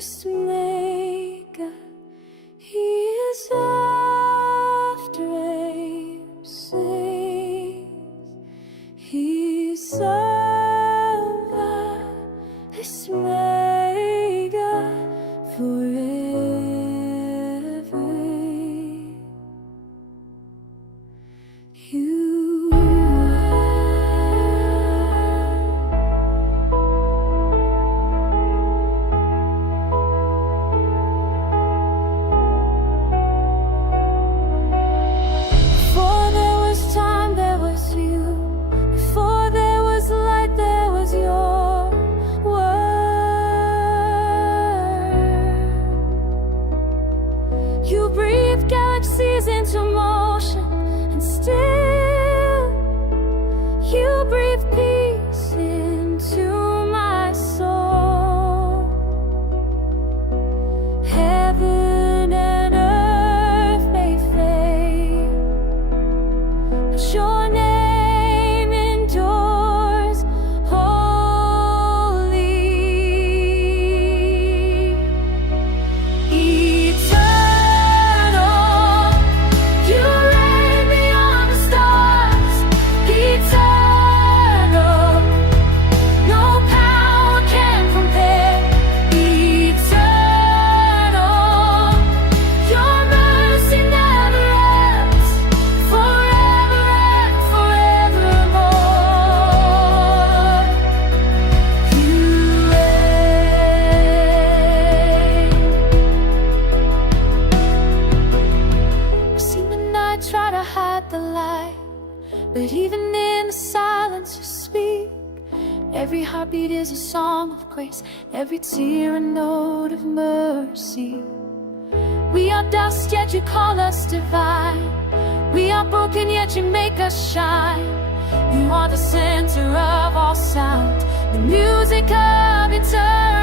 this maker, he is after aim says, he's over this maker forever. You You breathe galaxies into motion, and still you breathe peace into my soul. Heaven and earth may fade, but your name endures holy. Try to hide the light, but even in the silence you speak. Every heartbeat is a song of grace, every tear a note of mercy. We are dust, yet you call us divine. We are broken, yet you make us shine. You are the center of all sound, the music of eternity.